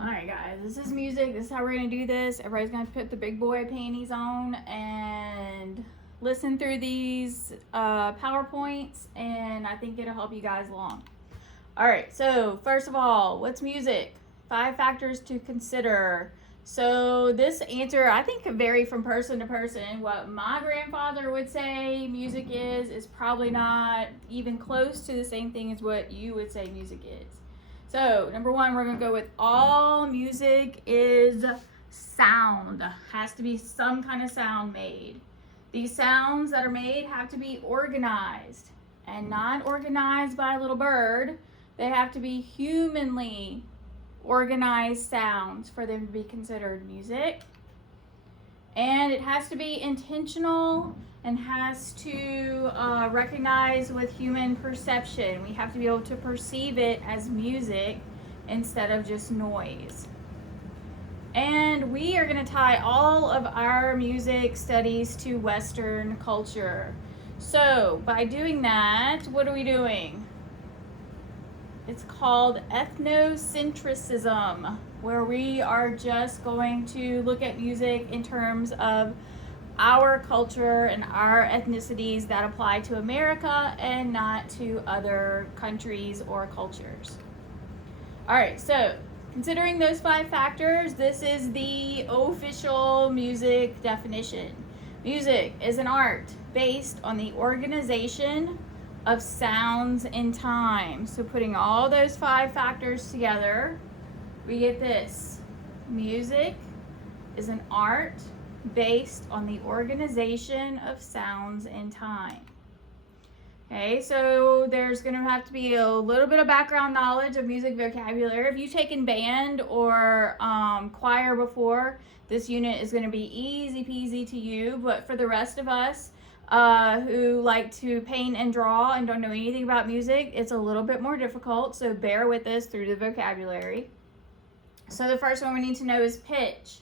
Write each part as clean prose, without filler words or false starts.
Alright guys, this is music. This is how we're going to do this. Everybody's going to put the big boy panties on and listen through these PowerPoints, and I think it'll help you guys along. Alright, so first of all, what's music? 5 factors to consider. So this answer, I think, could vary from person to person. What my grandfather would say music is probably not even close to the same thing as what you would say music is. So, number 1, we're going to go with all music is sound. Has to be some kind of sound made. These sounds that are made have to be organized, and not organized by a little bird. They have to be humanly organized sounds for them to be considered music. And it has to be intentional and has to recognize with human perception. We have to be able to perceive it as music instead of just noise. And we are going to tie all of our music studies to Western culture. So by doing that, what are we doing? It's called ethnocentrism, where we are just going to look at music in terms of our culture and our ethnicities that apply to America and not to other countries or cultures. All right, so considering those 5 factors, this is the official music definition. Music is an art based on the organization of sounds in time. So putting all those 5 factors together, we get this. Music is an art based on the organization of sounds in time. Okay, so there's going to have to be a little bit of background knowledge of music vocabulary. If you've taken band or choir before, this unit is going to be easy peasy to you. But for the rest of us who like to paint and draw and don't know anything about music, it's a little bit more difficult. So bear with us through the vocabulary. So the first one we need to know is pitch,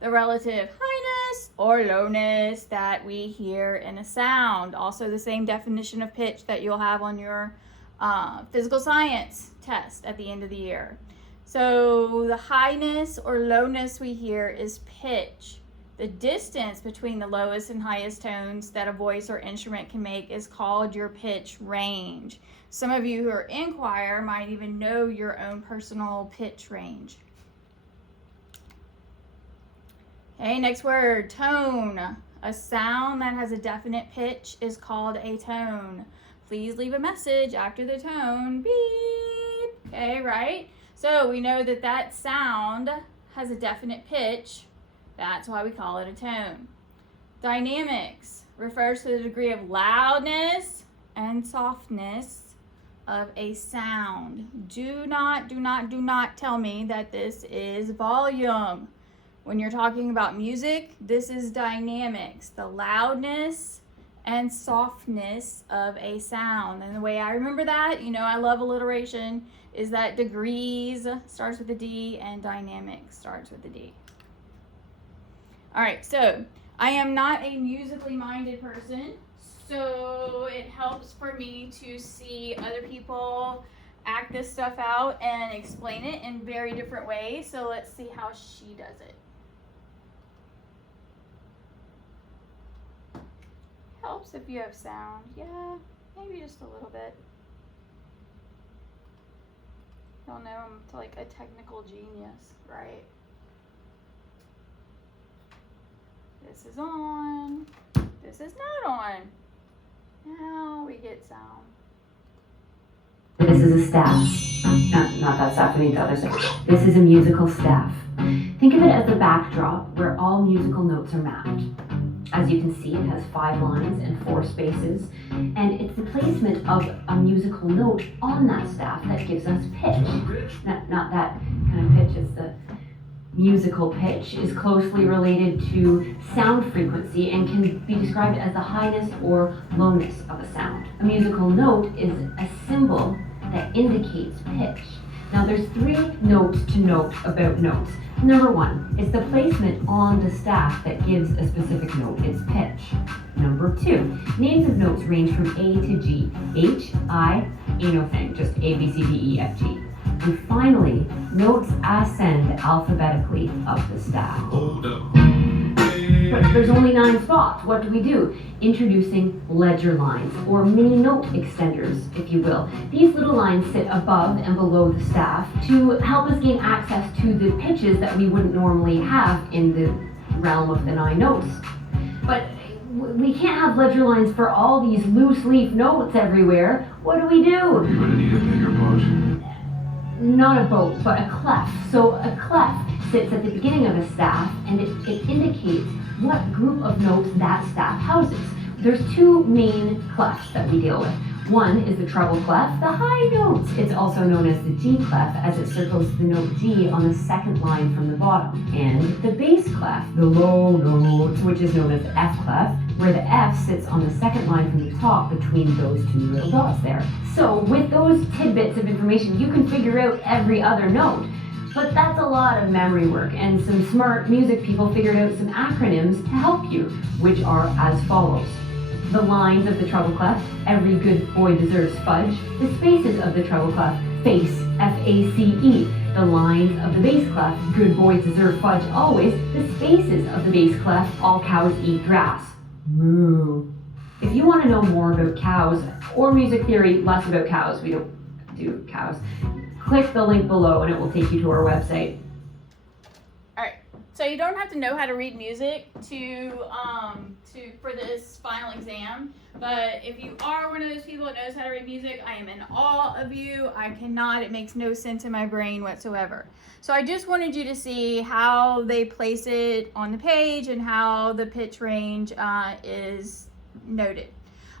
the relative highness or lowness that we hear in a sound. Also the same definition of pitch that you'll have on your physical science test at the end of the year. So the highness or lowness we hear is pitch. The distance between the lowest and highest tones that a voice or instrument can make is called your pitch range. Some of you who are in choir might even know your own personal pitch range. Okay, next word, tone. A sound that has a definite pitch is called a tone. Please leave a message after the tone. Beep. Okay, right? So we know that that sound has a definite pitch. That's why we call it a tone. Dynamics refers to the degree of loudness and softness of a sound. Do not tell me that this is volume. When you're talking about music, this is dynamics, the loudness and softness of a sound. And the way I remember that, you know, I love alliteration, is that degrees starts with a D and dynamics starts with a D. All right, so I am not a musically minded person, so it helps for me to see other people act this stuff out and explain it in very different ways. So let's see how she does it. Helps if you have sound. Yeah, maybe just a little bit. Don't know, I'm like a technical genius, right? This is on. This is not on. Now we get sound. This is a staff. Not that staff, I mean the other staff. This is a musical staff. Think of it as the backdrop where all musical notes are mapped. As you can see, it has 5 lines and 4 spaces, and it's the placement of a musical note on that staff that gives us pitch. Not that kind of pitch, it's the musical pitch is closely related to sound frequency and can be described as the highness or lowness of a sound. A musical note is a symbol that indicates pitch. Now there's 3 notes to note about notes. Number 1 is the placement on the staff that gives a specific note its pitch. Number 2, names of notes range from A to G. H, I, ain't no thing, just A, B, C, D, E, F, G. And finally, notes ascend alphabetically up the staff. Hold up. But there's only 9 spots. What do? Introducing ledger lines, or mini note extenders, if you will. These little lines sit above and below the staff to help us gain access to the pitches that we wouldn't normally have in the realm of the 9 notes. But we can't have ledger lines for all these loose leaf notes everywhere. What do? You're gonna need a bigger boat. Not a boat, but a clef. So a clef sits at the beginning of a staff, and it indicates what group of notes that staff houses. There's 2 main clefs that we deal with. One is the treble clef, the high notes. It's also known as the G clef, as it circles the note G on the second line from the bottom. And the bass clef, the low notes, which is known as the F clef, where the F sits on the second line from the top between those 2 little dots there. So with those tidbits of information, you can figure out every other note. But that's a lot of memory work, and some smart music people figured out some acronyms to help you, which are as follows. The lines of the treble clef, every good boy deserves fudge. The spaces of the treble clef, face, F-A-C-E. The lines of the bass clef, good boys deserve fudge always. The spaces of the bass clef, all cows eat grass. Moo. If you want to know more about cows, or music theory, less about cows, we don't do cows, click the link below and it will take you to our website. Alright, so you don't have to know how to read music for this final exam, but if you are one of those people that knows how to read music, I am in awe of you. I cannot, it makes no sense in my brain whatsoever. So I just wanted you to see how they place it on the page and how the pitch range is noted.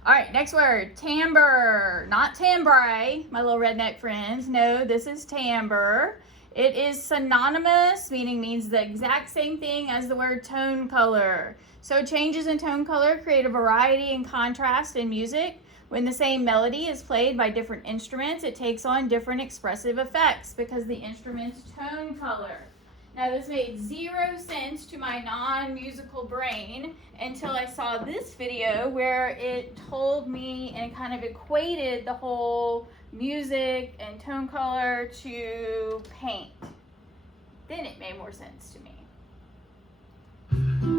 All right, next word, timbre, not timbre, my little redneck friends. No, this is timbre. It is synonymous, means the exact same thing as the word tone color. So changes in tone color create a variety and contrast in music. When the same melody is played by different instruments, it takes on different expressive effects because the instrument's tone color. Now, this made 0 sense to my non-musical brain until I saw this video where it told me and kind of equated the whole music and tone color to paint. Then it made more sense to me.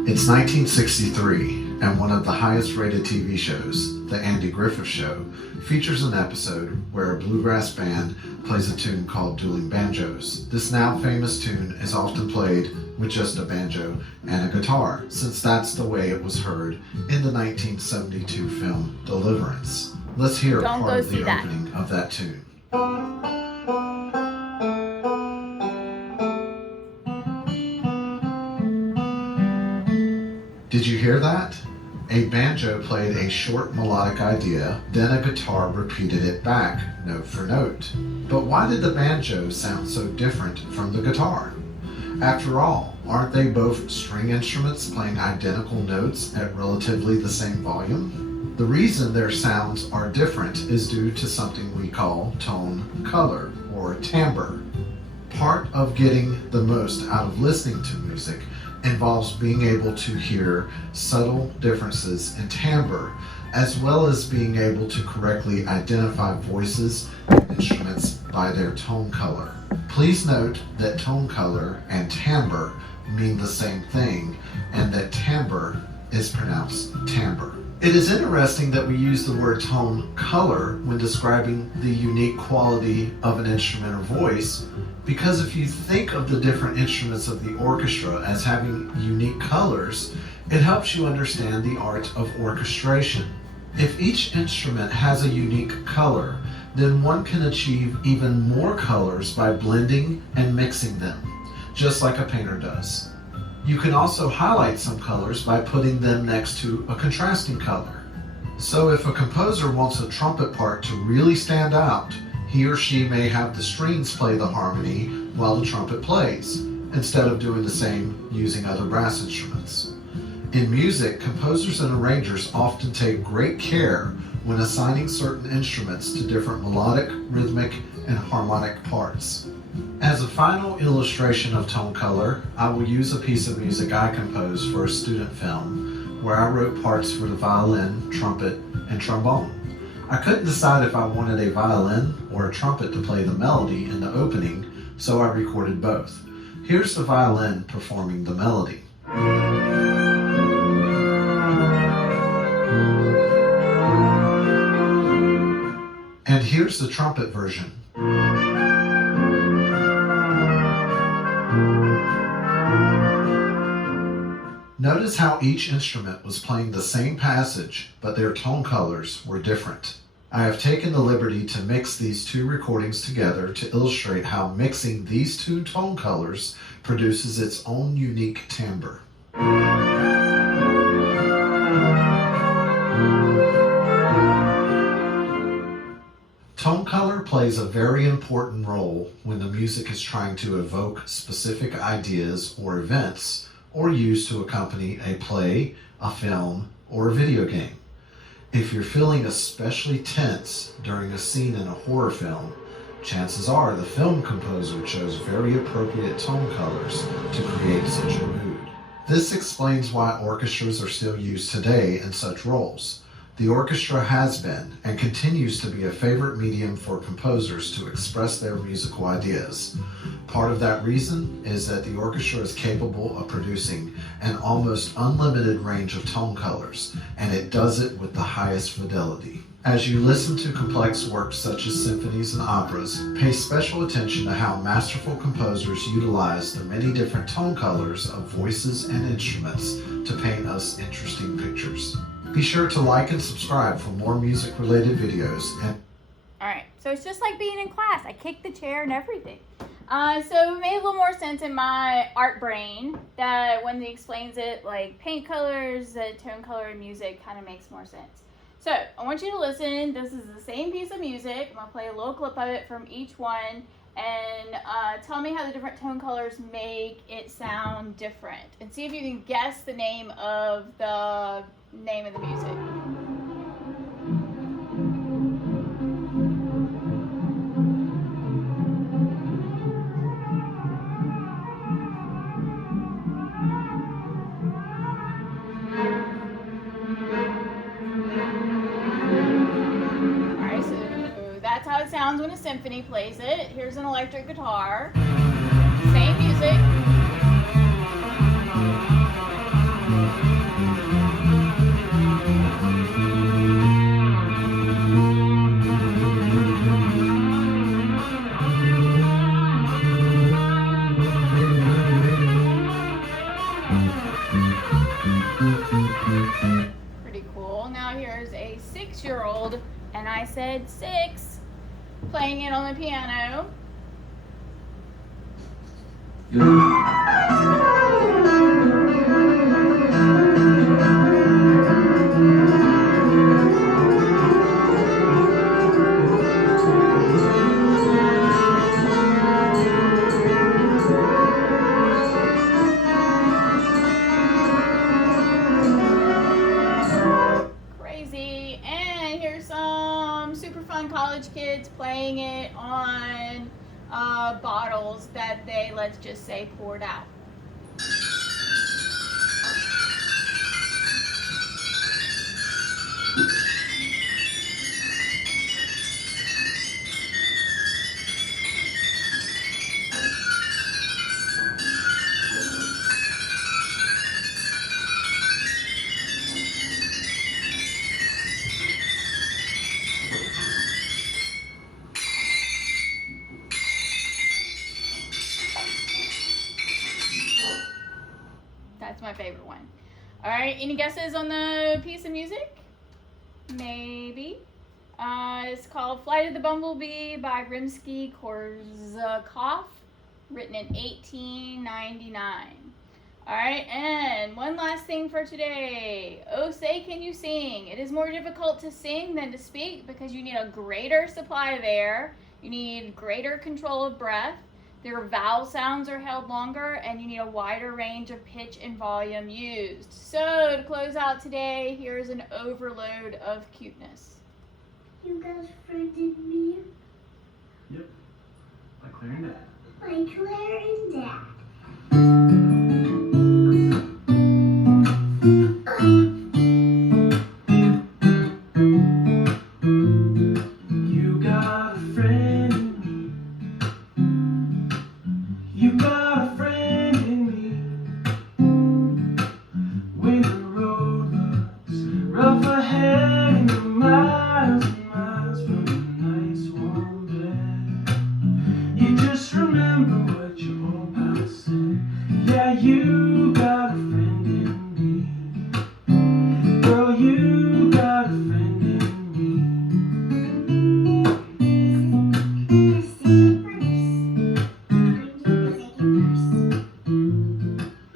It's 1963, and one of the highest rated TV shows, The Andy Griffith Show, features an episode where a bluegrass band plays a tune called Dueling Banjos. This now famous tune is often played with just a banjo and a guitar, since that's the way it was heard in the 1972 film Deliverance. Let's hear a part of the opening of that tune. Did you hear that? A banjo played a short melodic idea, then a guitar repeated it back, note for note. But why did the banjo sound so different from the guitar? After all, aren't they both string instruments playing identical notes at relatively the same volume? The reason their sounds are different is due to something we call tone color, or timbre. Part of getting the most out of listening to music involves being able to hear subtle differences in timbre, as well as being able to correctly identify voices and instruments by their tone color. Please note that tone color and timbre mean the same thing, and that timbre is pronounced timbre. It is interesting that we use the word tone color when describing the unique quality of an instrument or voice, because if you think of the different instruments of the orchestra as having unique colors, it helps you understand the art of orchestration. If each instrument has a unique color, then one can achieve even more colors by blending and mixing them, just like a painter does. You can also highlight some colors by putting them next to a contrasting color. So if a composer wants a trumpet part to really stand out, he or she may have the strings play the harmony while the trumpet plays, instead of doing the same using other brass instruments. In music, composers and arrangers often take great care when assigning certain instruments to different melodic, rhythmic, and harmonic parts. As a final illustration of tone color, I will use a piece of music I composed for a student film where I wrote parts for the violin, trumpet, and trombone. I couldn't decide if I wanted a violin or a trumpet to play the melody in the opening, so I recorded both. Here's the violin performing the melody. And here's the trumpet version. Notice how each instrument was playing the same passage, but their tone colors were different. I have taken the liberty to mix these two recordings together to illustrate how mixing these two tone colors produces its own unique timbre. Tone color plays a very important role when the music is trying to evoke specific ideas or events, or used to accompany a play, a film, or a video game. If you're feeling especially tense during a scene in a horror film, chances are the film composer chose very appropriate tone colors to create such a mood. This explains why orchestras are still used today in such roles. The orchestra has been and continues to be a favorite medium for composers to express their musical ideas. Part of that reason is that the orchestra is capable of producing an almost unlimited range of tone colors, and it does it with the highest fidelity. As you listen to complex works such as symphonies and operas, pay special attention to how masterful composers utilize the many different tone colors of voices and instruments to paint us interesting pictures. Be sure to like and subscribe for more music-related videos. Alright, so it's just like being in class. I kicked the chair and everything. So it made a little more sense in my art brain that when he explains it, like paint colors, the tone color in music kind of makes more sense. So I want you to listen. This is the same piece of music. I'm going to play a little clip of it from each one and tell me how the different tone colors make it sound different. And see if you can guess the name of the music. Alright, so that's how it sounds when a symphony plays it. Here's an electric guitar. Same music. Pretty cool. Now here's a 6-year-old, and I said 6, playing it on the piano. Crazy. And here's some super fun college kids playing it on bottles that they, let's just say, poured out. That's my favorite one. All right, any guesses on the piece of music? Maybe. It's called Flight of the Bumblebee by Rimsky-Korsakov, written in 1899. All right, and one last thing for today. Oh, say can you sing? It is more difficult to sing than to speak because you need a greater supply of air, you need greater control of breath, their vowel sounds are held longer, and you need a wider range of pitch and volume used. So, to close out today, here's an overload of cuteness. You guys friended me. Yep. By Claire and Dad. By Claire and Dad. You got a friend in me. When the road looks rough ahead and you're miles and miles from a nice warm bed, you just remember what your old pal said. Yeah, you got a friend in me. Girl, you got a friend in me. This is a verse. Music and verse.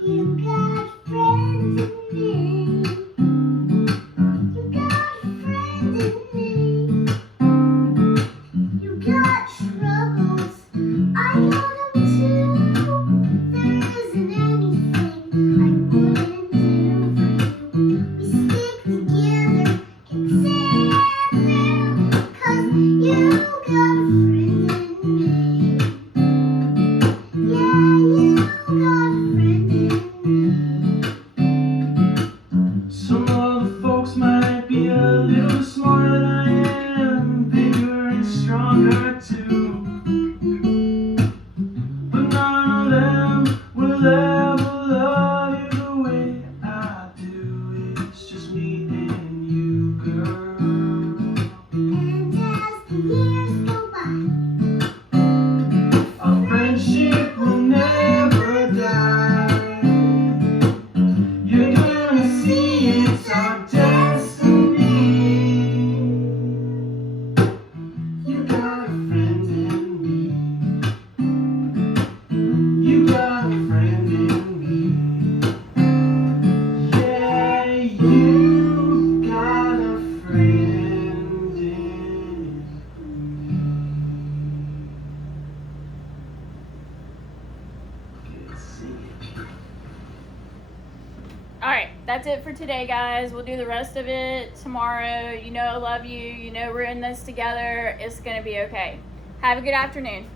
You got friends in me. You got friends in me. You got troubles. I got them too. There isn't anything I wouldn't do for you. We stick together and sit there, 'cause you got a friend in me. Yeah, you got a friend in me. Some other folks might be a little smarter than I am, bigger and stronger too. But none of them will ever love you the way I do. It's just me and you, girl. And as the years go by, Our friendship will never die. You're gonna see it's our destiny. You got a friend in me. You got a friend in me. Yeah, you got a friend in me. Good singing. All right, that's it for today, guys. We'll do the rest of it tomorrow. You know I love you. You know we're in this together. It's going to be okay. Have a good afternoon.